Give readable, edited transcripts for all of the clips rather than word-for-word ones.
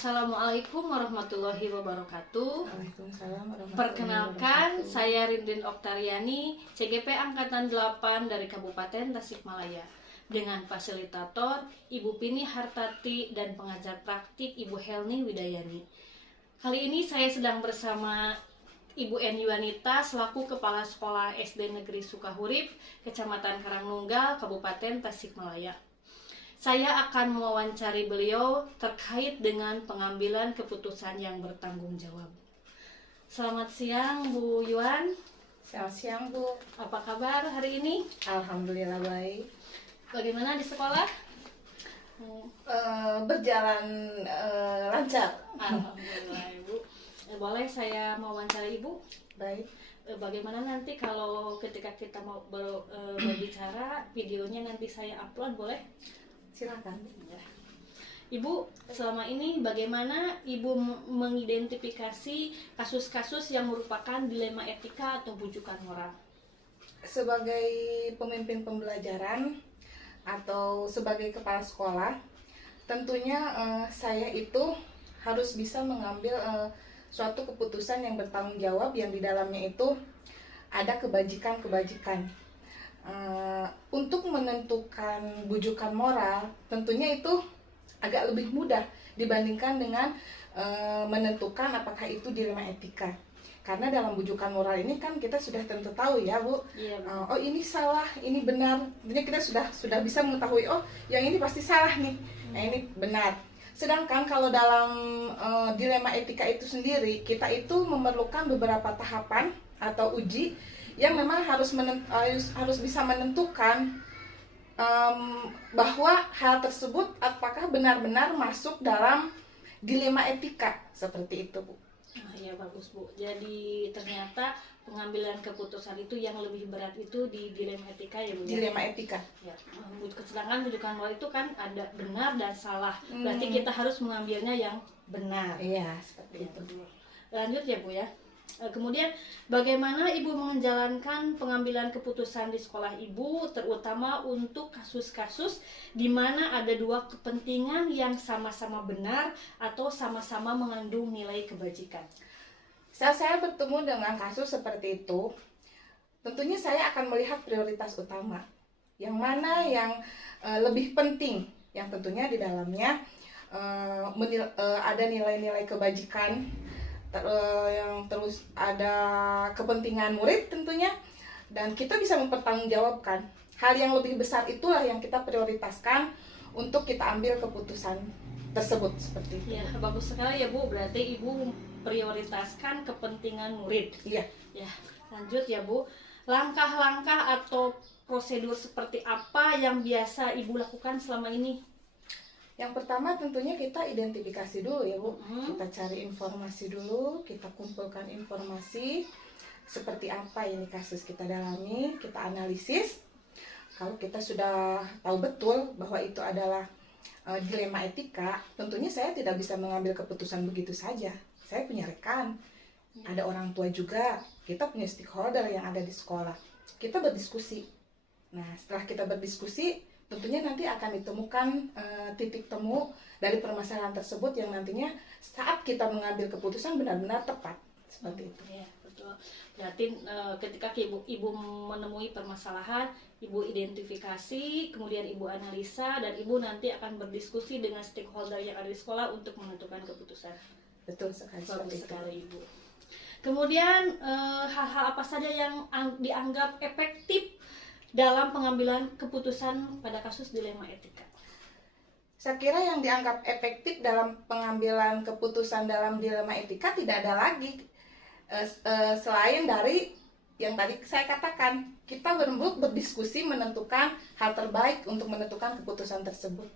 Assalamualaikum warahmatullahi wabarakatuh. Waalaikumsalam warahmatullahi Perkenalkan, wabarakatuh. saya Rindin Oktariani, CGP Angkatan 8 dari Kabupaten Tasikmalaya. Dengan fasilitator Ibu Pini Hartati dan pengajar praktik Ibu Helni Widayani. Kali ini saya sedang bersama Ibu N. Yuanita selaku Kepala Sekolah SD Negeri Sukahurip, Kecamatan Karangnunggal, Kabupaten Tasikmalaya. Saya akan mewawancari beliau terkait dengan pengambilan keputusan yang bertanggung jawab. Selamat siang Bu Yuan. Selamat siang Bu. Apa kabar hari ini? Alhamdulillah baik. Bagaimana di sekolah? Berjalan lancar. Alhamdulillah Ibu. Boleh saya mewawancari Ibu? Baik. Bagaimana nanti kalau ketika kita mau berbicara, videonya nanti saya upload, boleh? Silakan. Ya. Ibu, selama ini bagaimana Ibu mengidentifikasi kasus-kasus yang merupakan dilema etika atau bujukan moral? Sebagai pemimpin pembelajaran atau sebagai kepala sekolah, tentunya saya itu harus bisa mengambil suatu keputusan yang bertanggung jawab, yang di dalamnya itu ada kebajikan-kebajikan. Untuk menentukan bujukan moral tentunya itu agak lebih mudah dibandingkan dengan menentukan apakah itu dilema etika, karena dalam bujukan moral ini kan kita sudah tentu tahu ya Bu, Iya, Bu. oh ini salah, ini benar. Tentunya kita sudah bisa mengetahui, oh yang ini pasti salah nih, yang ini benar. Sedangkan kalau dalam dilema etika itu sendiri, kita itu memerlukan beberapa tahapan atau uji yang memang harus bisa menentukan bahwa hal tersebut apakah benar-benar masuk dalam dilema etika, seperti itu Bu. Ya bagus Bu. Jadi ternyata pengambilan keputusan itu yang lebih berat itu di dilema etika ya Bu. Dilema etika. Ya. Sedangkan bujukan moral itu kan ada benar dan salah. Berarti kita harus mengambilnya yang benar. Iya, seperti itu. Lanjut ya Bu ya. Kemudian bagaimana Ibu menjalankan pengambilan keputusan di sekolah Ibu, terutama untuk kasus-kasus di mana ada dua kepentingan yang sama-sama benar atau sama-sama mengandung nilai kebajikan? Saat saya bertemu dengan kasus seperti itu, tentunya saya akan melihat prioritas utama, yang mana yang lebih penting, yang tentunya di dalamnya ada nilai-nilai kebajikan, yang terus ada kepentingan murid tentunya, dan kita bisa mempertanggungjawabkan hal yang lebih besar. Itulah yang kita prioritaskan untuk kita ambil keputusan tersebut, seperti itu. Ya, bagus sekali ya Bu. Berarti Ibu prioritaskan kepentingan murid. Iya. Ya, lanjut ya Bu. Langkah-langkah atau prosedur seperti apa yang biasa Ibu lakukan selama ini? Yang pertama tentunya kita identifikasi dulu ya Bu. Kita cari informasi dulu, kita kumpulkan informasi seperti apa ini kasus kita dalami, kita analisis. Kalau kita sudah tahu betul bahwa itu adalah dilema etika, tentunya saya tidak bisa mengambil keputusan begitu saja. Saya punya rekan, ada orang tua juga, kita punya stakeholder yang ada di sekolah. Kita berdiskusi. Nah, setelah kita berdiskusi, tentunya nanti akan ditemukan titik temu dari permasalahan tersebut yang nantinya saat kita mengambil keputusan benar-benar tepat, seperti itu. Ya, betul. Berarti ketika Ibu menemui permasalahan, Ibu identifikasi, kemudian Ibu analisa, dan Ibu nanti akan berdiskusi dengan stakeholder yang ada di sekolah untuk menentukan keputusan. Betul sekali. Bagus sekali Ibu. Kemudian hal-hal apa saja yang dianggap efektif dalam pengambilan keputusan pada kasus dilema etika? Saya kira yang dianggap efektif dalam pengambilan keputusan dalam dilema etika tidak ada lagi selain dari yang tadi saya katakan, kita berdiskusi menentukan hal terbaik untuk menentukan keputusan tersebut.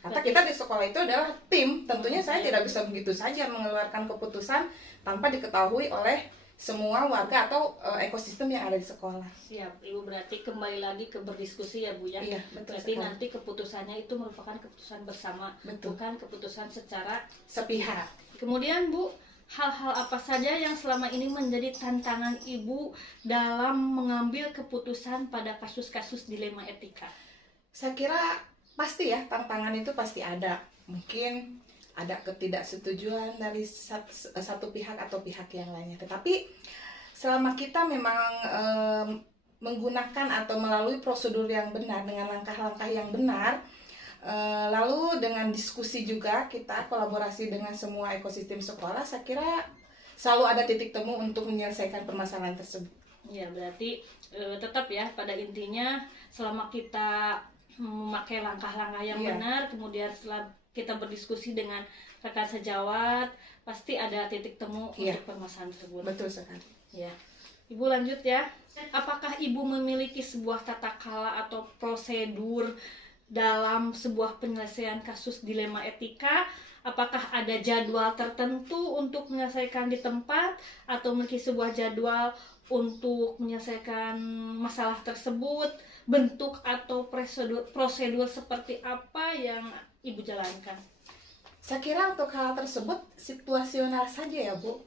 Karena kita di sekolah itu adalah tim, tentunya saya tidak bisa begitu saja mengeluarkan keputusan tanpa diketahui oleh semua warga atau ekosistem yang ada di sekolah. Siap, Ibu. Berarti kembali lagi ke berdiskusi ya Bu ya. Iya, betul berarti sekali. nanti keputusannya itu merupakan keputusan bersama, Betul. bukan keputusan secara Sepihak. Kemudian Bu, hal-hal apa saja yang selama ini menjadi tantangan Ibu dalam mengambil keputusan pada kasus-kasus dilema etika? Saya kira pasti ya, tantangan itu pasti ada. Mungkin ada ketidaksetujuan dari satu pihak atau pihak yang lainnya. Tetapi selama kita memang menggunakan atau melalui prosedur yang benar dengan langkah-langkah yang benar, lalu dengan diskusi juga kita kolaborasi dengan semua ekosistem sekolah, saya kira selalu ada titik temu untuk menyelesaikan permasalahan tersebut. Ya, berarti tetap ya pada intinya selama kita memakai langkah-langkah yang benar, kemudian setelah kita berdiskusi dengan rekan sejawat, pasti ada titik temu untuk permasalahan tersebut. Betul sekali. Ya. Ibu lanjut ya. Apakah Ibu memiliki sebuah tata krala atau prosedur dalam sebuah penyelesaian kasus dilema etika? Apakah ada jadwal tertentu untuk menyelesaikan di tempat atau memiliki sebuah jadwal untuk menyelesaikan masalah tersebut? Bentuk atau prosedur seperti apa yang Ibu jalankan? Saya kira untuk hal tersebut situasional saja ya Bu.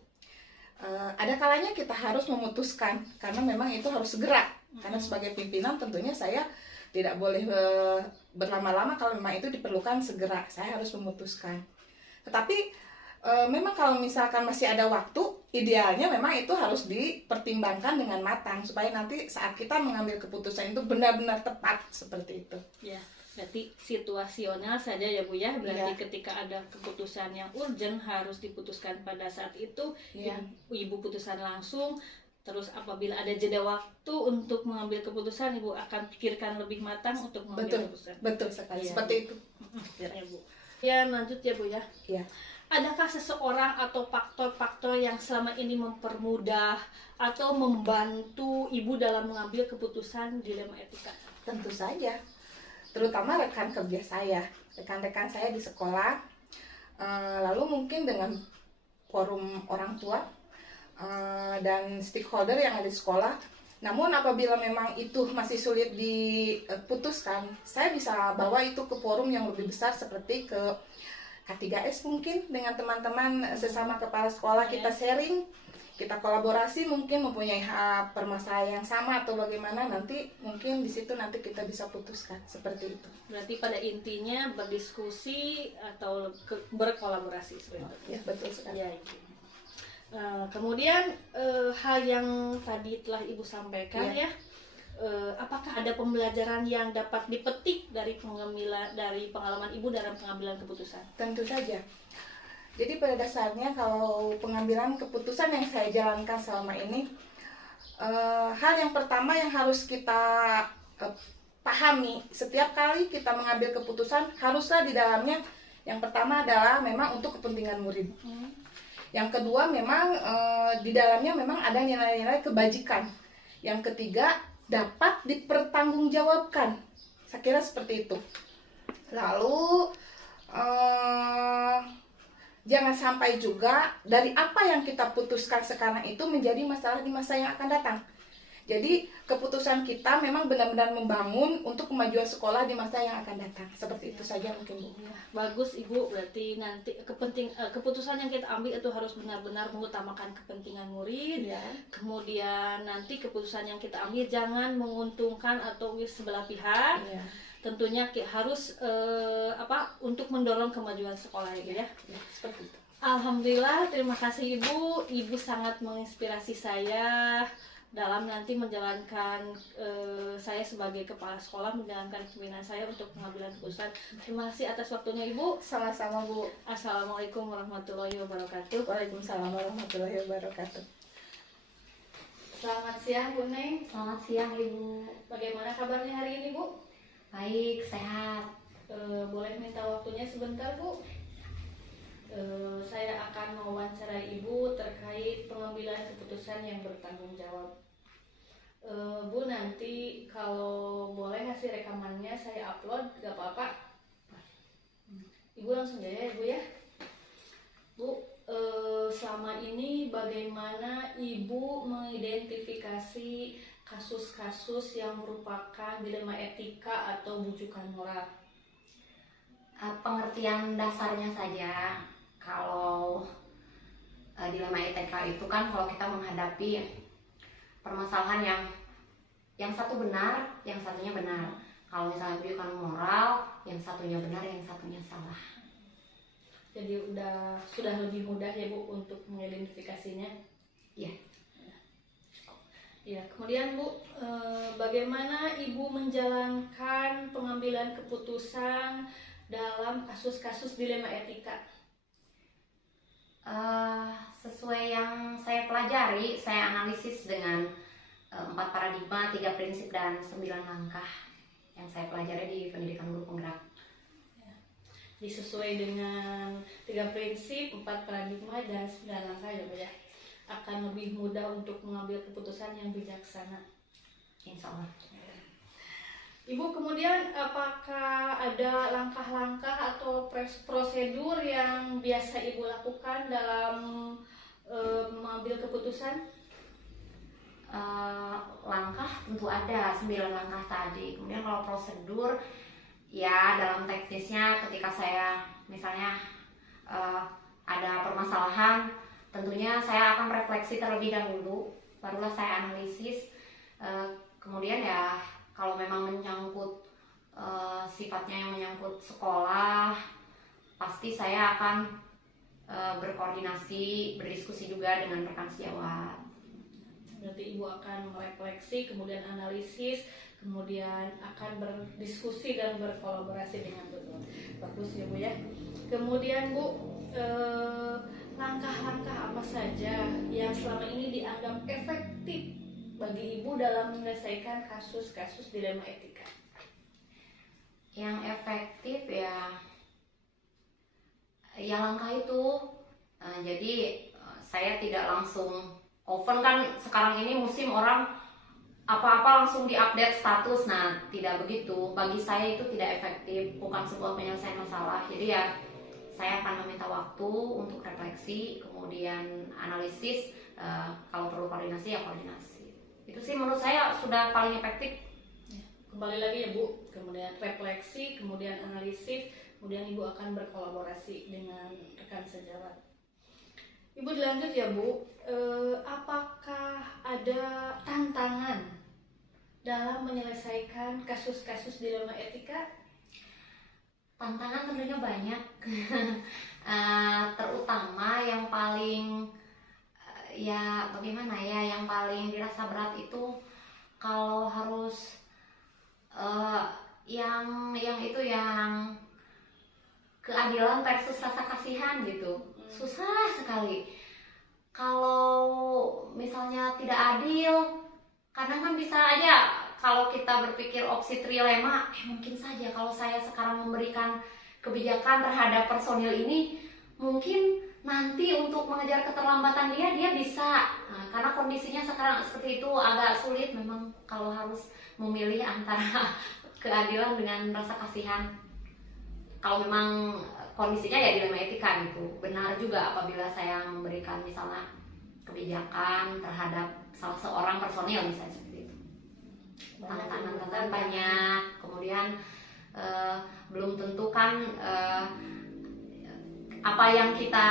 Ada kalanya kita harus memutuskan karena memang itu harus segera. Karena sebagai pimpinan tentunya saya tidak boleh berlama-lama kalau memang itu diperlukan segera. Saya harus memutuskan. Tetapi memang kalau misalkan masih ada waktu, idealnya memang itu harus dipertimbangkan dengan matang supaya nanti saat kita mengambil keputusan itu benar-benar tepat seperti itu. Ya, berarti situasional saja ya Bu ya. Berarti ketika ada keputusan yang urgent harus diputuskan pada saat itu, Ibu putuskan langsung. Terus apabila ada jeda waktu untuk mengambil keputusan, Ibu akan pikirkan lebih matang untuk mengambil keputusan. Betul sekali, seperti itu. Ya Bu. Ya, lanjut ya Bu ya. Iya. Adakah seseorang atau faktor-faktor yang selama ini mempermudah atau membantu Ibu dalam mengambil keputusan dilema etika? Tentu saja, terutama rekan kerja saya, rekan-rekan saya di sekolah, lalu mungkin dengan forum orang tua dan stakeholder yang ada di sekolah. Namun apabila memang itu masih sulit diputuskan, saya bisa bawa itu ke forum yang lebih besar seperti ke K3S mungkin dengan teman-teman sesama kepala sekolah, kita sharing, kita kolaborasi, mungkin mempunyai permasalahan yang sama atau bagaimana, nanti mungkin di situ nanti kita bisa putuskan seperti itu. Berarti pada intinya berdiskusi atau berkolaborasi seperti itu. Ya, betul sekali. Ya, itu. Kemudian hal yang tadi telah Ibu sampaikan ya. Apakah ada pembelajaran yang dapat dipetik dari pengalaman Ibu dalam pengambilan keputusan? Tentu saja. Jadi pada dasarnya kalau pengambilan keputusan yang saya jalankan selama ini, hal yang pertama yang harus kita pahami, setiap kali kita mengambil keputusan haruslah di dalamnya yang pertama adalah memang untuk kepentingan murid. Yang kedua memang di dalamnya memang ada nilai-nilai kebajikan. Yang ketiga dapat dipertanggungjawabkan. Saya kira seperti itu. Lalu jangan sampai juga dari apa yang kita putuskan sekarang itu menjadi masalah di masa yang akan datang. Jadi keputusan kita memang benar-benar membangun untuk kemajuan sekolah di masa yang akan datang. Seperti itu saja mungkin Bu. Ya, bagus Ibu, berarti nanti keputusan yang kita ambil itu harus benar-benar mengutamakan kepentingan murid. Kemudian nanti keputusan yang kita ambil jangan menguntungkan atau sebelah pihak. Tentunya harus untuk mendorong kemajuan sekolah ya. Seperti itu. Alhamdulillah, terima kasih Ibu. Ibu sangat menginspirasi saya dalam nanti menjalankan saya sebagai kepala sekolah, menjalankan kepemimpinan saya untuk pengambilan keputusan. Terima kasih atas waktunya Ibu. Sama-sama Bu. Assalamualaikum warahmatullahi wabarakatuh. Waalaikumsalam warahmatullahi wabarakatuh. Selamat siang Bu Neng. Selamat siang Ibu. Bagaimana kabarnya hari ini Bu? Baik, sehat. Boleh minta waktunya sebentar Bu? Saya akan mewawancarai Ibu terkait pengambilan keputusan yang bertanggung jawab. Bu, nanti kalau boleh hasil rekamannya saya upload, gak apa-apa. Ibu langsung aja ya Bu ya. Bu, selama ini bagaimana Ibu mengidentifikasi kasus-kasus yang merupakan dilema etika atau bujukan moral? Pengertian dasarnya saja, kalau dilema etika itu kan kalau kita menghadapi permasalahan yang satu benar, yang satunya benar. Kalau misalnya bujukan moral, yang satunya benar, yang satunya salah. Jadi sudah lebih mudah ya Bu untuk mengidentifikasinya. Iya. Ya, kemudian Bu, bagaimana Ibu menjalankan pengambilan keputusan dalam kasus-kasus dilema etika? Sesuai yang saya pelajari, saya analisis dengan 4 paradigma, 3 prinsip, dan 9 langkah yang saya pelajari di pendidikan guru penggerak. Sesuai dengan 3 prinsip, 4 paradigma, dan 9 langkah ya Bu ya, akan lebih mudah untuk mengambil keputusan yang bijaksana. Insya Allah. Ibu, kemudian apakah ada langkah-langkah atau prosedur yang biasa Ibu lakukan dalam mengambil keputusan? Langkah tentu ada 9 langkah tadi. Kemudian kalau prosedur, ya dalam teknisnya ketika saya misalnya ada permasalahan, tentunya saya akan refleksi terlebih dahulu, barulah saya analisis. Kemudian ya kalau memang menyangkut sifatnya yang menyangkut sekolah, pasti saya akan berkoordinasi, berdiskusi juga dengan rekan sejawat. Berarti Ibu akan merefleksi, kemudian analisis, kemudian akan berdiskusi dan berkolaborasi dengan betul. Bagus ya Bu ya. Kemudian Bu, langkah-langkah apa saja yang selama ini dianggap efektif bagi Ibu dalam menyelesaikan kasus-kasus dilema etika? Yang efektif ya langkah itu. Jadi saya tidak langsung open, kan sekarang ini musim orang apa-apa langsung diupdate status. Nah, tidak begitu. Bagi saya itu tidak efektif, bukan sebuah penyelesaian masalah. Jadi ya saya akan meminta waktu untuk refleksi, kemudian analisis, kalau perlu koordinasi ya koordinasi. Itu sih menurut saya sudah paling efektif. Kembali lagi ya Bu, kemudian refleksi, kemudian analisis, kemudian Ibu akan berkolaborasi dengan rekan sejawat. Ibu dilanjut ya Bu, apakah ada tantangan dalam menyelesaikan kasus-kasus dilema etika? Tantangan tentunya banyak. Terutama yang paling ya bagaimana ya, yang paling dirasa berat itu kalau harus yang keadilan versus rasa kasihan gitu. Susah sekali. Kalau misalnya tidak adil, kadang kan bisa aja kalau kita berpikir opsi trilema, mungkin saja kalau saya sekarang memberikan kebijakan terhadap personil ini, mungkin nanti untuk mengejar keterlambatan dia bisa. Nah, karena kondisinya sekarang seperti itu agak sulit memang kalau harus memilih antara keadilan dengan rasa kasihan. Kalau memang kondisinya ya dilema etika gitu. Benar juga apabila saya memberikan misalnya kebijakan terhadap salah seorang personil misalnya seperti itu. Tantangan banyak, kemudian belum tentu kan apa yang kita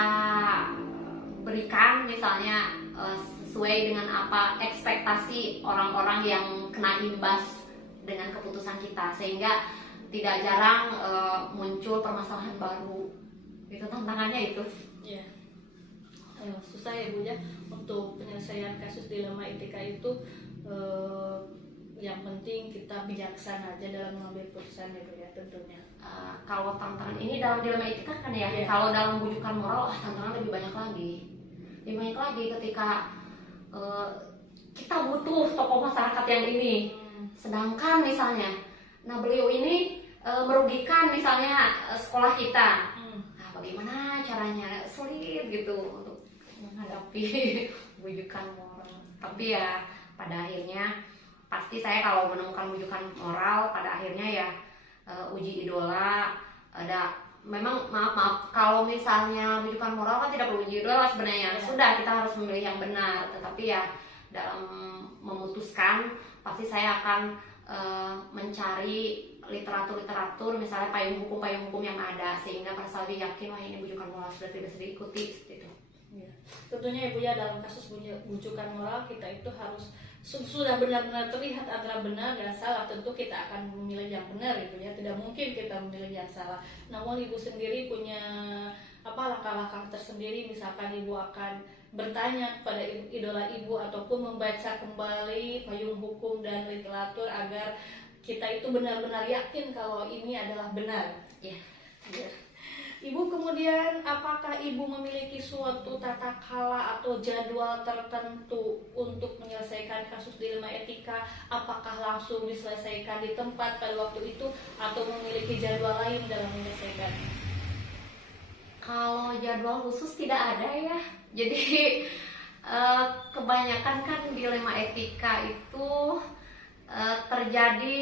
berikan misalnya sesuai dengan apa ekspektasi orang-orang yang kena imbas dengan keputusan kita, sehingga tidak jarang muncul permasalahan baru. Itu tantangannya itu. Iya. Susah ya Bu ya, untuk penyelesaian kasus dilema etika itu yang penting kita bijaksana aja dalam mengambil keputusan ya Bu ya, tentunya. Kalau tantangan ini dalam dilema etika kan ya, Yeah. Kalau dalam bujukan moral tantangan lebih banyak lagi. Lebih banyak lagi ketika kita butuh tokoh masyarakat yang ini. Sedangkan misalnya, nah beliau ini merugikan misalnya sekolah kita. Nah, bagaimana caranya? Sulit gitu untuk menghadapi bujukan moral. Tapi ya pada akhirnya pasti saya kalau menemukan bujukan moral, pada akhirnya ya uji idola. Ada memang maaf kalau misalnya bujukan moral kan tidak perlu uji idola sebenarnya. Sudah, kita harus memilih yang benar. Tetapi ya dalam memutuskan pasti saya akan mencari literatur misalnya payung hukum yang ada, sehingga merasa lebih yakin wah ini bujukan moral sudah tidak bisa diikuti seperti itu. Ya. Tentunya Ibu ya, dalam kasus bujukan moral kita itu harus sudah benar-benar terlihat antara benar dan salah, tentu kita akan memilih yang benar Ibu ya, tidak mungkin kita memilih yang salah. Namun Ibu sendiri punya apa langkah-langkah tersendiri, misalkan ibu akan bertanya kepada idola ibu ataupun membaca kembali payung hukum dan literatur agar kita itu benar-benar yakin kalau ini adalah benar. Ya. Ya. Ibu kemudian apakah ibu memiliki suatu tata kala atau jadwal tertentu untuk menyelesaikan kasus dilema etika? Apakah langsung diselesaikan di tempat pada waktu itu atau memiliki jadwal lain dalam menyelesaikan? Kalau jadwal khusus tidak ada ya. Jadi kebanyakan kan dilema etika itu terjadi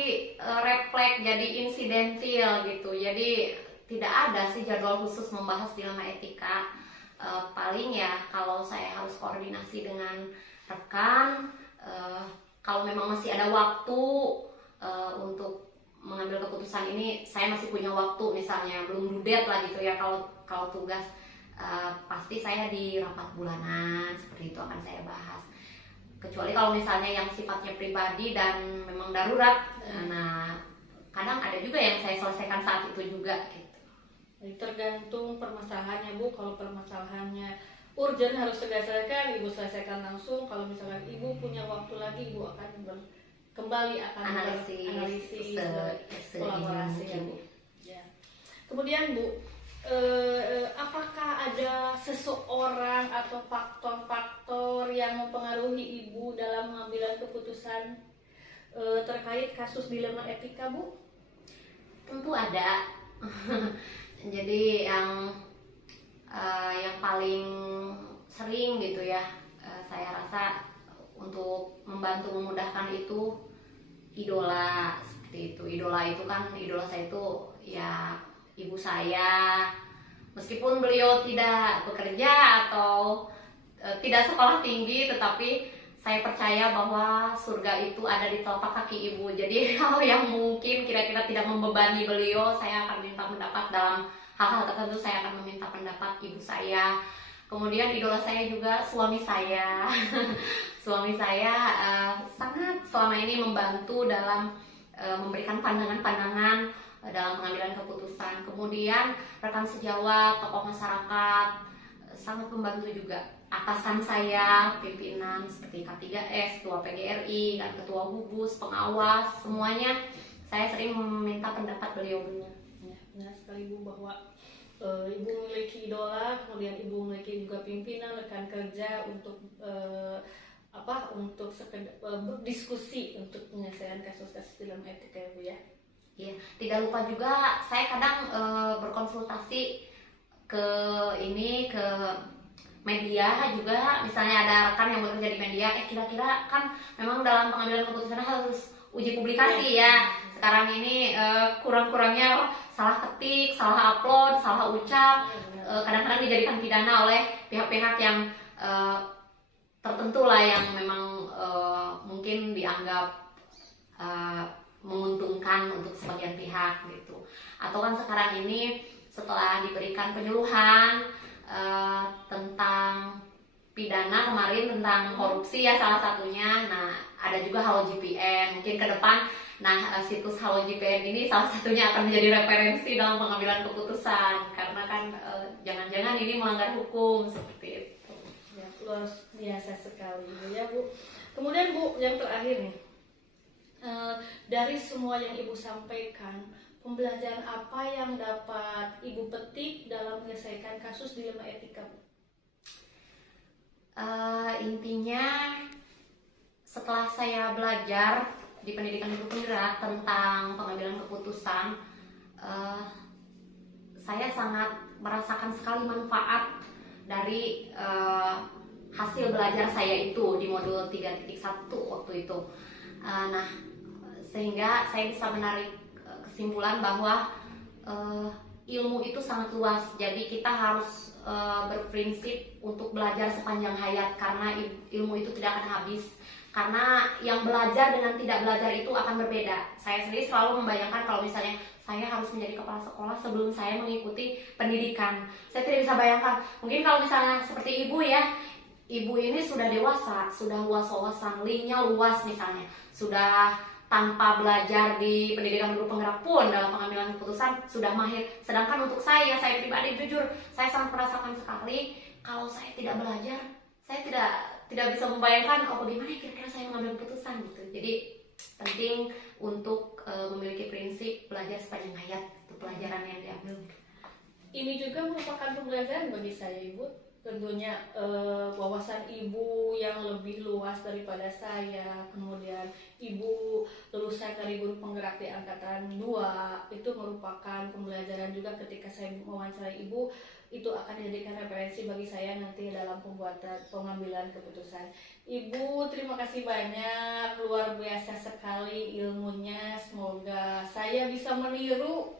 refleks, jadi insidentil gitu. Jadi tidak ada sih jadwal khusus membahas dilema etika. Paling ya kalau saya harus koordinasi dengan rekan, kalau memang masih ada waktu untuk mengambil keputusan ini, saya masih punya waktu, misalnya belum due date lah gitu ya. Kalau tugas pasti saya di rapat bulanan seperti itu akan saya bahas. Kecuali kalau misalnya yang sifatnya pribadi dan memang darurat, nah kadang ada juga yang saya selesaikan saat itu juga gitu. Jadi tergantung permasalahannya Bu. Kalau permasalahannya urgent harus selesaikan, ibu selesaikan langsung. Kalau misalkan ibu punya waktu lagi, ibu akan kembali akan analisis kolaborasi ya Bu. Ya. Kemudian Bu, apakah ada seseorang atau faktor-faktor yang mempengaruhi ibu dalam pengambilan keputusan terkait kasus dilema etika Bu? Tentu ada. Jadi yang paling sering gitu ya, saya rasa untuk membantu memudahkan itu idola seperti itu. Idola saya itu ya ibu saya. Meskipun beliau tidak bekerja atau tidak sekolah tinggi, tetapi saya percaya bahwa surga itu ada di telapak kaki ibu. Jadi hal yang mungkin kira-kira tidak membebani beliau, saya akan minta pendapat dalam hal-hal tertentu. Saya akan meminta pendapat ibu saya. Kemudian idola saya juga suami saya. Suami saya sangat selama ini membantu dalam memberikan pandangan-pandangan dalam pengambilan keputusan. Kemudian rekan sejawat, tokoh masyarakat sangat membantu juga. Atasan saya, pimpinan seperti K3S, Ketua PGRI, dan Ketua Hubus, pengawas, semuanya saya sering meminta pendapat beliau. Ya, benar sekali Bu, bahwa ibu memiliki idola, kemudian ibu memiliki juga pimpinan, rekan kerja untuk untuk berdiskusi untuk penyelesaian kasus-kasus dilema etika ya Bu ya. Iya, tidak lupa juga saya kadang berkonsultasi ke media juga. Misalnya ada rekan yang bekerja di media, kira-kira kan memang dalam pengambilan keputusan harus uji publikasi ya. Sekarang ini kurang-kurangnya salah ketik, salah upload, salah ucap, kadang-kadang dijadikan pidana oleh pihak-pihak yang tertentu lah, yang memang mungkin dianggap menguntungkan untuk sebagian pihak gitu. Atau kan sekarang ini setelah diberikan penyuluhan tentang pidana kemarin tentang korupsi ya salah satunya. Nah, ada juga Halo JPN. Mungkin ke depan situs Halo JPN ini salah satunya akan menjadi referensi dalam pengambilan keputusan, karena kan jangan-jangan ini melanggar hukum seperti itu. Ya, luar biasa sekali Bu ya Bu. Kemudian Bu, yang terakhir nih. Dari semua yang Ibu sampaikan, pembelajaran apa yang dapat Ibu petik dalam menyelesaikan kasus dilema etika? Intinya setelah saya belajar di pendidikan ibu penggerak tentang pengambilan keputusan, saya sangat merasakan sekali manfaat dari hasil belajar saya itu di modul 3.1 waktu itu. Sehingga saya bisa menarik kesimpulan bahwa ilmu itu sangat luas. Jadi kita harus berprinsip untuk belajar sepanjang hayat, karena ilmu itu tidak akan habis. Karena yang belajar dengan tidak belajar itu akan berbeda. Saya sendiri selalu membayangkan kalau misalnya saya harus menjadi kepala sekolah sebelum saya mengikuti pendidikan. Saya tidak bisa bayangkan. Mungkin kalau misalnya seperti ibu ya, ibu ini sudah dewasa, sudah luas wawasan, linknya luas misalnya, sudah tanpa belajar di pendidikan guru penggerak pun dalam pengambilan keputusan sudah mahir. Sedangkan untuk saya pribadi jujur, saya sangat merasakan sekali kalau saya tidak belajar, saya tidak bisa membayangkan bagaimana kira-kira saya mengambil keputusan gitu. Jadi penting untuk memiliki prinsip belajar sepanjang hayat, itu pelajaran yang diambil. Ini juga merupakan pembelajaran bagi saya, Ibu. Tentunya wawasan Ibu yang lebih luas daripada saya. Kemudian Ibu lulusan dari guru penggerak di angkatan 2, itu merupakan pembelajaran juga ketika saya mewawancarai Ibu. Itu akan dijadikan referensi bagi saya nanti dalam pengambilan keputusan. Ibu, terima kasih banyak, luar biasa sekali ilmunya. Semoga saya bisa meniru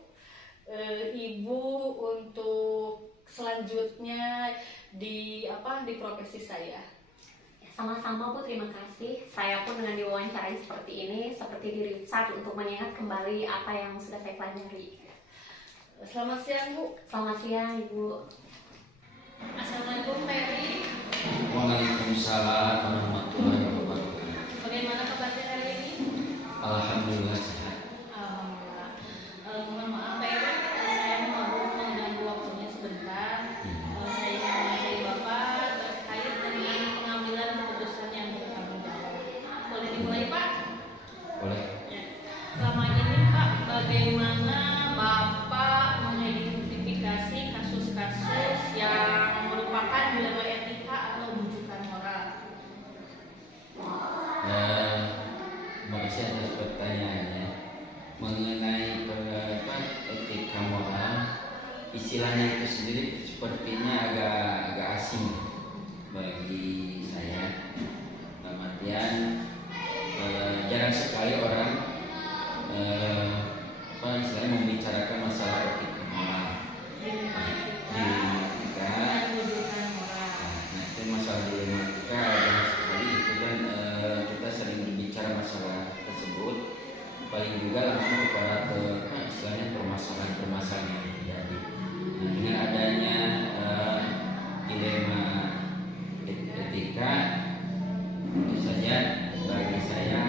Ibu untuk selanjutnya di profesi saya. Sama-sama Bu, terima kasih. Saya pun dengan diwawancarai seperti ini, seperti di Richard untuk mengingat kembali apa yang sudah saya pelajari. Selamat siang Bu. Selamat siang Ibu. Assalamualaikum Pak Eri. Waalaikumsalam warahmatullahi wabarakatuh. Bagaimana kabarnya hari ini? Alhamdulillah sehat. Alhamdulillah. Mohon maaf Pak Eri, saya mau mengganggu waktunya sebentar. Saya ingin mengajari Bapak terkait dengan pengambilan keputusan yang bertanggung jawab. Boleh dimulai Pak? Boleh. Ya. Selama ini Pak, bagaimana Bapak mengidentifikasi kasus-kasus yang merupakan dilema etika atau rujukan moral? Terima kasih atas pertanyaannya. Mengenai etika moral, istilahnya itu sendiri sepertinya agak asing bagi saya. Dalam artian jarang sekali orang istilahnya membicarakan masalah etika moral. Dilema etika Etika, dan rujukan moral. nah itu masalah dilematika jarang sekali itu kan kita sering berbicara masalah tersebut paling juga langsung kepada istilahnya permasalahan yang terjadi. Nah, dengan adanya dilema etika, tentu saja bagi saya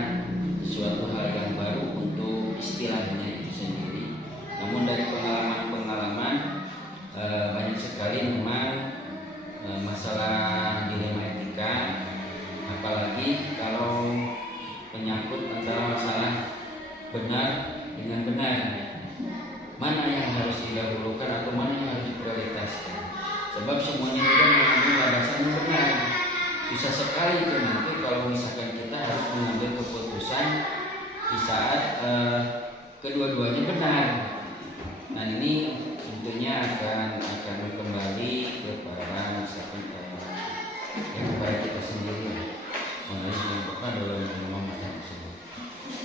suatu hal yang baru untuk istilahnya itu sendiri. Namun dari pengalaman banyak sekali memang masalah dilema etika, apalagi kalau menyangkut antara masalah benar dengan benar, mana yang harus didahulukan atau mana yang harus diprioritaskan. Sebab semuanya juga mengandung landasan yang benar. Susah sekali itu nanti kalau misalkan kita harus mengambil keputusan di saat kedua-duanya benar. Nah ini tentunya akan kembali kepada misalkan kepada kita sendiri mengenai yang apa dalam masalah tersebut.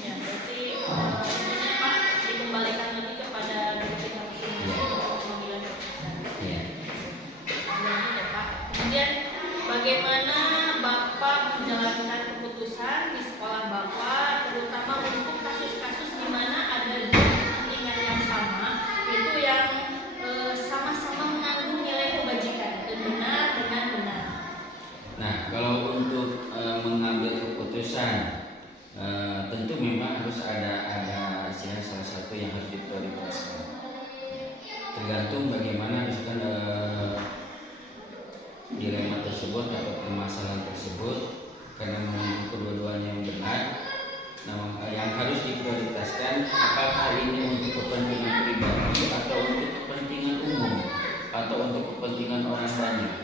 Ya, berarti tentunya Pak dikembalikan lagi kepada diri kita masing-masing untuk mengambil keputusan. Iya. Ya, Pak. Kemudian bagaimana Bapak menjalankan keputusan di sekolah Bapak, terutama untuk kasus-kasus di mana ada kepentingan yang sama, itu yang sama-sama mengandung nilai kebajikan dan benar dengan benar. Nah, kalau untuk mengambil keputusan, tentu memang harus ada istilah salah satu yang harus diprioritaskan. Tergantung bagaimana misalkan dilema tersebut atau permasalahan tersebut, karena memang kedua-duanya yang benar. Nah, yang harus diprioritaskan apakah ini untuk kepentingan pribadi atau untuk kepentingan umum atau untuk kepentingan orang banyak.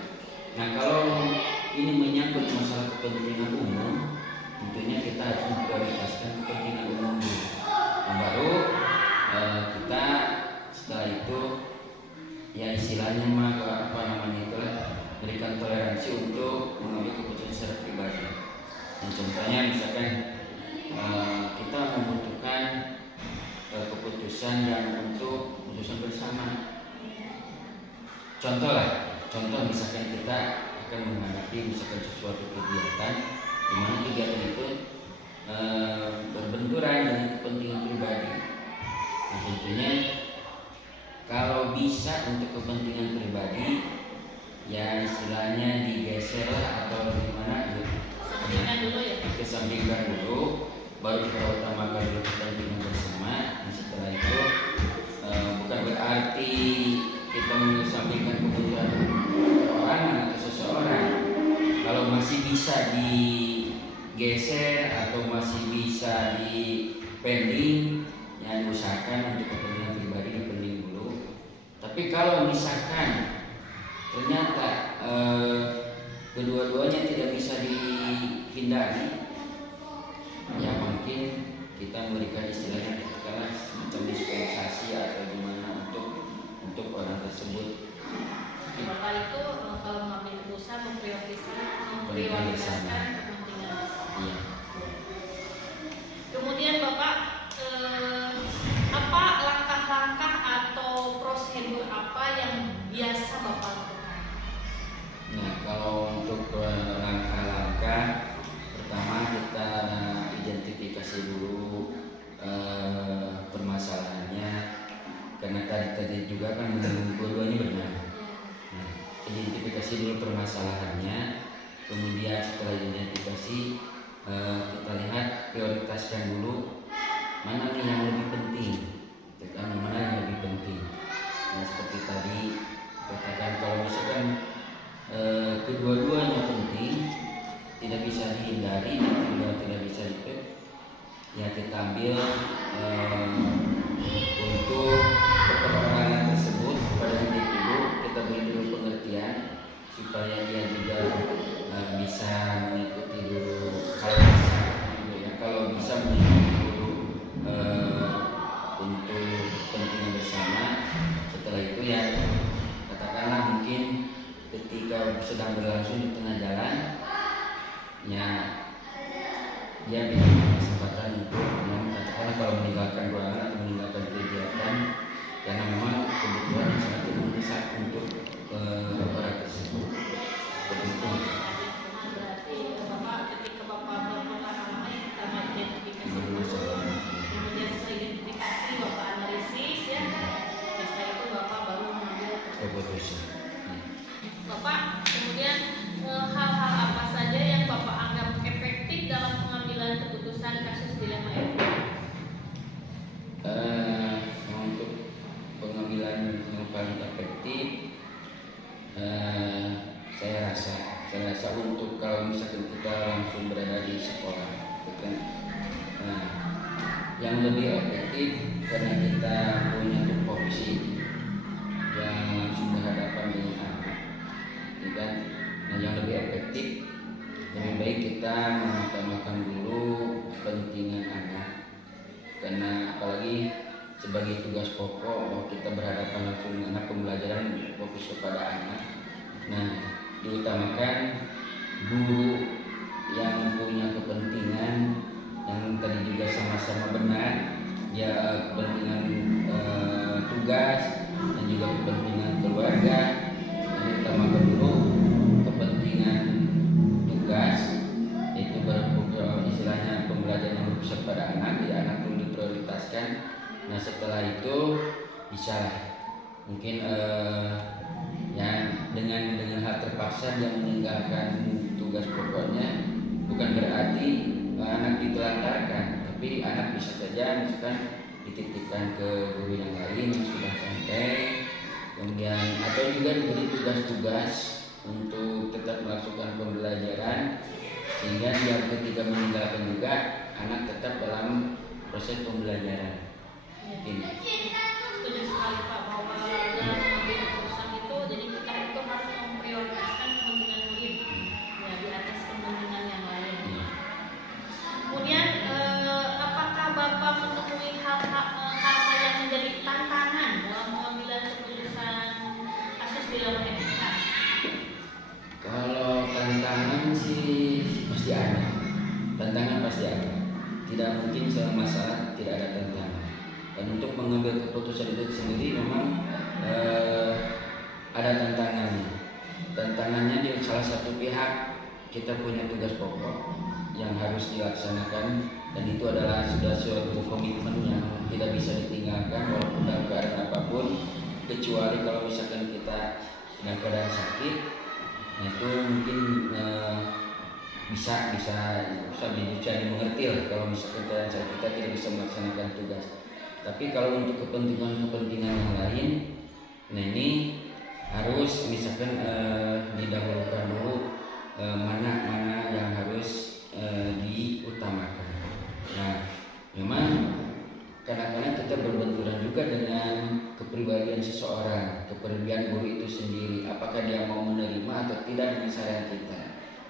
Nah, kalau ini menyangkut masalah kepentingan umum, tentunya kita harus memprioritaskan kepentingan umum dulu. Nah, baru kita setelah itu ya istilahnya berikan toleransi untuk mengambil keputusan secara pribadi. Dan contohnya misalkan kita membutuhkan keputusan yang untuk keputusan bersama. Contoh misalkan kita akan menghadapi misalkan sesuatu kegiatan di mana kegiatan itu berbenturan dengan kepentingan pribadi. Nah, tentunya kalau bisa untuk kepentingan pribadi, ya istilahnya digeser lah atau gimana gitu. Sampaikan dulu ya. Kesampingkan dulu, baru kita utamakan bisa digeser atau masih bisa di pending, ya diusahakan untuk kepentingan pribadi dipending dulu. Tapi kalau misalkan ternyata kedua-duanya tidak bisa dihindari, ya mungkin kita memberikan istilahnya katakanlah semacam dispensasi atau gimana untuk orang tersebut. Bapak itu kalau mengambil keputusan memprioritaskan kepentingan. Iya. Kemudian Bapak apa langkah-langkah atau prosedur apa yang biasa Bapak lakukan? Nah, kalau untuk langkah-langkah pertama kita identifikasi dulu permasalahannya, karena tadi juga kan dua-duanya benar. Nah, identifikasi dulu permasalahannya, kemudian setelah identifikasi kita lihat prioritaskan dulu mana nih yang lebih penting, mana yang lebih penting. Nah, seperti tadi katakan kalau misalkan kedua-duanya penting, tidak bisa dihindari dan juga tidak bisa dipet, ya kita ambil untuk peperangan tersebut kepada individu, kita beri dulu pengertian supaya dia juga bisa mengikuti dulu kalau bisa mengikuti dulu untuk kepentingan bersama. Setelah itu ya katakanlah mungkin ketika sedang berlangsung di tengah jalan, ya dia diberi kesempatan untuk katakanlah kalau meninggalkan ruangan atau meninggalkan kegiatan karena memang kebutuhan yang sangat mendesak untuk orang tersebut. Begitu. Berarti Bapak ketika Bapak berpengalaman pertama identifikasi dulu, kemudian setelah identifikasi Bapak analisis ya, setelah itu Bapak baru mengambil Keputusan. Bapak kemudian hal-hal apa saja yang Bapak anggap efektif dalam pengambilan keputusan kasus dilema etika? Untuk pengambilan yang paling efektif, saya rasa untuk kalau misalkan kita langsung berada di sekolah, kan, yang lebih efektif karena kita punya tupoksi yang langsung berhadapan dengan anak, kan? Nah, yang lebih efektif, lebih baik kita mengutamakan dulu kepentingan anak, karena apalagi sebagai tugas pokok bahwa kita berhadapan langsung dengan anak, pembelajaran fokus kepada anak. Nah, diutamakan guru yang punya kepentingan yang tadi juga sama-sama benar, ya kepentingan tugas dan juga kepentingan keluarga. Jadi utamakan dulu kepentingan tugas, yaitu istilahnya pembelajaran yang berpusat pada anak, jadi anak perlu diprioritaskan. Nah, setelah itu bisa mungkin ya dengan hal terpaksa dia meninggalkan tugas pokoknya, bukan berarti anak ditelantarkan, tapi anak bisa saja misalkan dititipkan ke guru yang lain yang sudah santai, kemudian atau juga diberi tugas-tugas untuk tetap melakukan pembelajaran, sehingga dia ketika meninggalkan juga anak tetap dalam proses pembelajaran. Ini. Setuju sekali Pak bahwa dalam mengambil keputusan itu, jadi kita itu harus memprioritaskan kepentingan murid ya di atas kepentingan yang lain. Kemudian apakah Bapak menemui hal-hal yang menjadi tantangan dalam pengambilan keputusan kasus dilema etika? Kalau tantangan sih pasti ada. Tantangan pasti ada. Tidak mungkin selama masalah tidak ada tantangan. Dan untuk mengambil keputusan itu sendiri memang ada tantangannya. Tantangannya di salah satu pihak kita punya tugas pokok yang harus dilaksanakan, dan itu adalah sudah suatu komitmen yang tidak bisa ditinggalkan walaupun dalam keadaan apapun, kecuali kalau misalkan kita dalam keadaan sakit. Nah, itu mungkin bisa dimengerti lah kalau misalkan keadaan sakit kita tidak bisa melaksanakan tugas. Tapi kalau untuk kepentingan yang lain, nah ini harus misalkan didahulukan dulu mana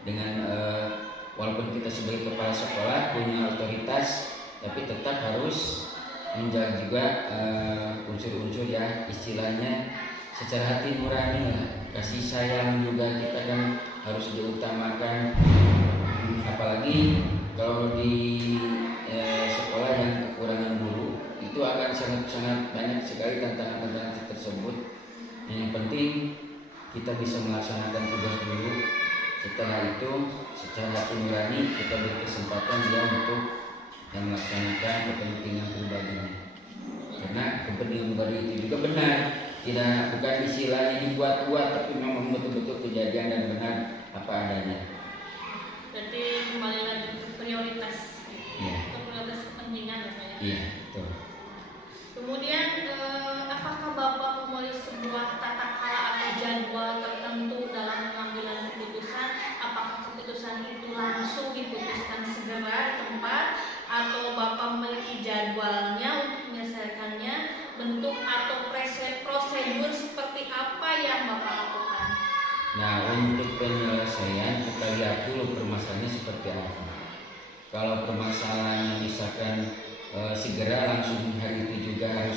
dengan walaupun kita sebagai kepala sekolah punya otoritas, tapi tetap harus menjaga juga unsur-unsur ya istilahnya secara hati nurani lah, kasih sayang juga kita kan harus diutamakan. Apalagi kalau di sekolah yang kekurangan guru itu akan sangat banyak sekali tantangan-tantangan tersebut. Yang penting kita bisa melaksanakan tugas dulu. Setelah itu secara hati nurani kita beri kesempatan dia untuk yang melaksanakan kepentingan pribadinya. Karena kepentingan pribadi itu juga benar, bukan istilahnya dibuat-buat, tapi memang betul-betul kejadian dan benar apa adanya. Berarti kembali lagi ke prioritas, Iya. ke prioritas kepentingan ya Pak ya. Iya, betul. Kemudian apakah Bapak memulai sebuah tata cara atau jadwal tertentu dalam pengambilan keputusan? Apakah keputusan itu langsung diputuskan segera di tempat, atau Bapak memiliki jadwalnya untuk menyelesaikannya? Bentuk atau prosedur seperti apa yang Bapak lakukan? Nah, untuk penyelesaian kita lihat dulu permasalahannya seperti apa. Kalau permasalahan misalkan segera langsung hari itu juga harus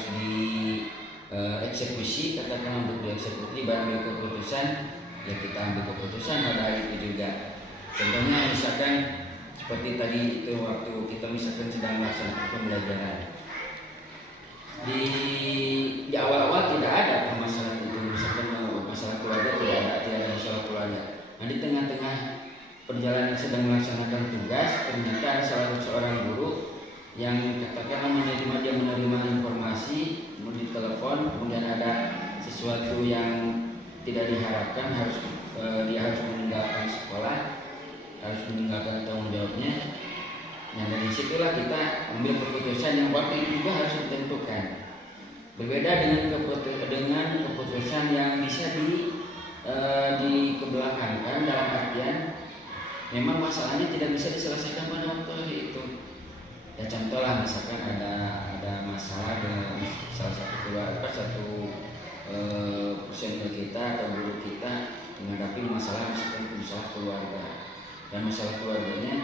dieksekusi, katakan untuk dieksekusi baru keputusan, ya kita ambil keputusan pada hari itu juga. Contohnya misalkan seperti tadi itu waktu kita misalkan sedang melaksanakan pembelajaran, di awal-awal tidak ada permasalahan itu, misalkan masalah keluarga tidak ada masalah keluarga. Nah, di tengah-tengah perjalanan sedang melaksanakan tugas, ternyata ada salah seorang guru yang katakanlah menerima informasi, kemudian ditelepon, kemudian ada sesuatu yang tidak diharapkan, dia harus meninggalkan sekolah, harus meninggalkan tanggung jawabnya. Nah, dari situlah kita ambil keputusan yang waktu itu juga harus ditentukan. Berbeda dengan keputusan yang bisa dikebelakangkan, dalam artian memang masalahnya tidak bisa diselesaikan pada waktu hari itu. Ya contoh lah, misalkan ada masalah dengan salah satu keluarga, personil kita atau guru kita menghadapi masalah keluarga, dan masalah keluarganya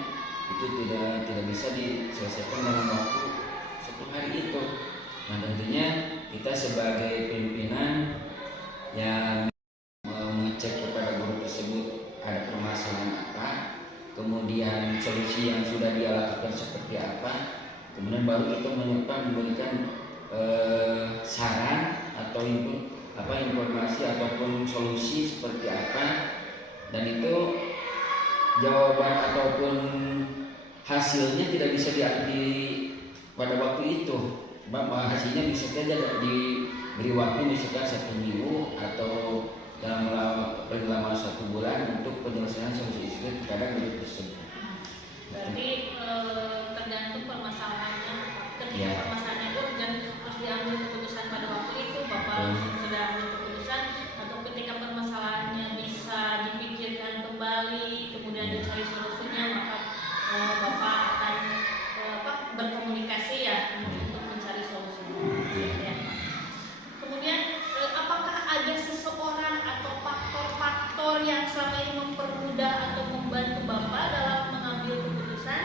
itu tidak bisa diselesaikan dalam waktu satu hari itu. Nah, tentunya kita sebagai pimpinan yang mengecek kepada guru tersebut ada permasalahan apa, kemudian solusi yang sudah dia lakukan seperti apa, kemudian baru kita memberikan saran atau informasi ataupun solusi seperti apa, dan itu jawaban ataupun hasilnya tidak bisa diambil pada waktu itu. Hasilnya bisa saja diberi waktu misalkan 1 minggu atau dalam lama 1 bulan untuk penyelesaian solusi itu kepada guru tersebut. Berarti tergantung permasalahannya. Ketika Ya. permasalahannya urgent harus diambil keputusan pada waktu itu, Bapak sudah ambil keputusan. Atau ketika permasalahannya bisa dipikirkan kembali, kemudian dicari solusinya, maka Bapak akan berkomunikasi ya untuk mencari solusinya. Ya. Kemudian apakah ada seseorang atau faktor-faktor yang selama ini mempermudah atau membantu Bapak dalam mengambil keputusan?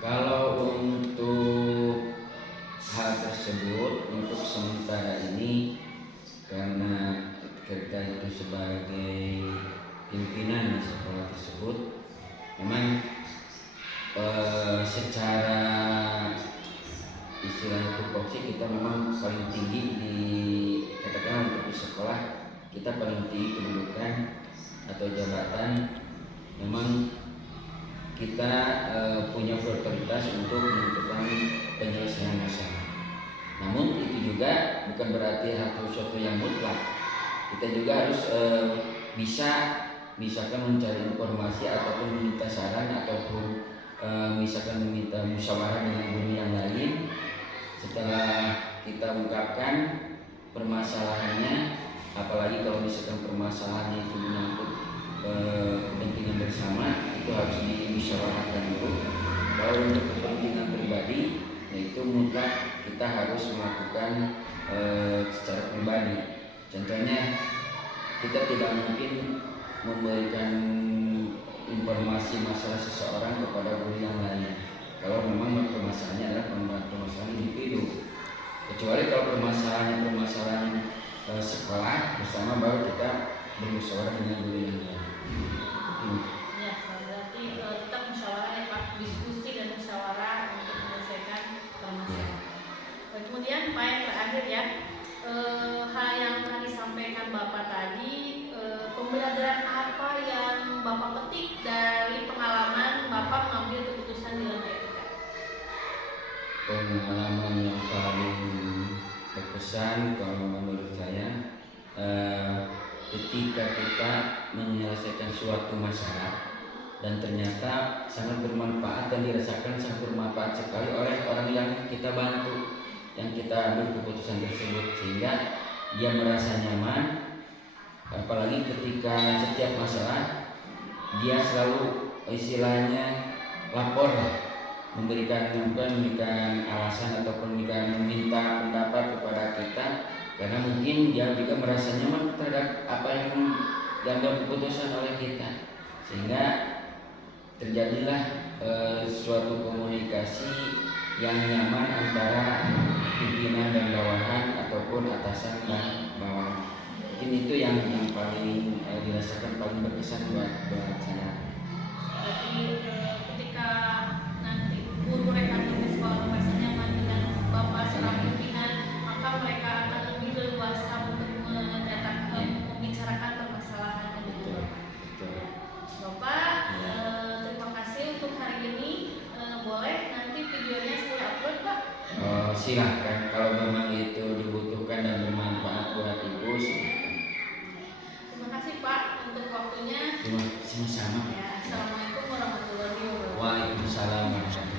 Kalau untuk hal tersebut, untuk sementara ini karena kita itu sebagai pimpinan di sekolah tersebut, memang secara istilah tupoksi kita memang paling tinggi katakanlah untuk di sekolah kita paling tinggi kedudukan atau jabatan. Memang kita punya otoritas untuk menentukan penyelesaian masalah. Namun itu juga bukan berarti sesuatu yang mutlak. Kita juga harus bisa misalkan mencari informasi ataupun meminta saran ataupun misalkan meminta musyawarah dengan guru yang lain. Setelah kita ungkapkan permasalahannya, apalagi kalau misalkan permasalahannya itu menyangkut kepentingan bersama, itu harus dimusyawarahkan dulu. Kalau untuk kepentingan pribadi, yaitu mutlak kita harus melakukan secara pribadi. Contohnya, kita tidak mungkin memberikan informasi masalah seseorang kepada guru yang lain. Kalau memang permasalahannya adalah permasalahan individu. Kecuali kalau permasalahan sekolah bersama, baru kita bermusyawarah dengan guru yang lain. Ya, berarti tetap musyawarah ya Pak, diskusi dan musyawarah untuk menyelesaikan permasalahan. Kemudian Pak yang terakhir ya, hal yang tadi disampaikan Bapak tadi, pembelajaran apa yang Bapak petik dari pengalaman Bapak mengambil keputusan di lembaga etika? Pengalaman yang paling berkesan kalau menurut saya, ketika kita menyelesaikan suatu masalah dan ternyata sangat bermanfaat dan dirasakan sangat bermanfaat sekali oleh orang yang kita bantu, yang kita ambil keputusan tersebut, sehingga dia merasa nyaman. Apalagi ketika setiap masalah dia selalu istilahnya lapor, memberikan alasan ataupun meminta pendapat kepada kita, karena mungkin dia juga merasa nyaman terhadap apa yang diambil keputusan oleh kita, sehingga terjadilah suatu komunikasi yang nyaman antara pimpinan dan bawahan ataupun atasan dan bawahan. Mungkin itu yang paling dirasakan paling berkesan buat saya. Berarti ketika nanti guru mereka di sekolah merasa nyaman dengan Bapak selaku pimpinan, maka mereka akan lebih leluasa untuk membicarakan permasalahan dengan Betul. Bapak. Terima kasih untuk hari ini. Boleh nanti videonya saya upload Pak? Silahkan, kalau memang itu dibutuhkan dan bermanfaat buat ibu, silahkan. Terima kasih Pak untuk waktunya. Sama-sama. Ya, Assalamualaikum warahmatullahi wabarakatuh. Waalaikumsalam warahmatullahi wabarakatuh.